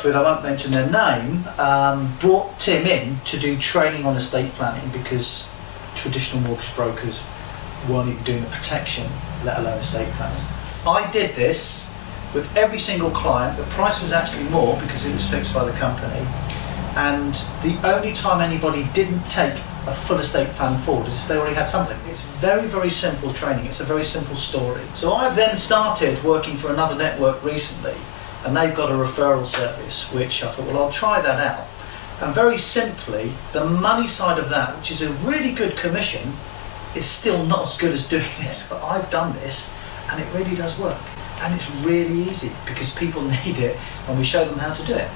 worked with, I won't mention their name, brought Tim in to do training on estate planning because traditional mortgage brokers weren't even doing the protection, let alone estate planning. I did this with every single client. The price was actually more because it was fixed by the company, and the only time anybody didn't take a full estate plan forward is if they already had something. It's very, very simple training. It's a very simple story. So I've then started working for another network recently, and they've got a referral service, which I thought, well, I'll try that out. And very simply, the money side of that, which is a really good commission, is still not as good as doing this, but I've done this and it really does work. And it's really easy because people need it and we show them how to do it.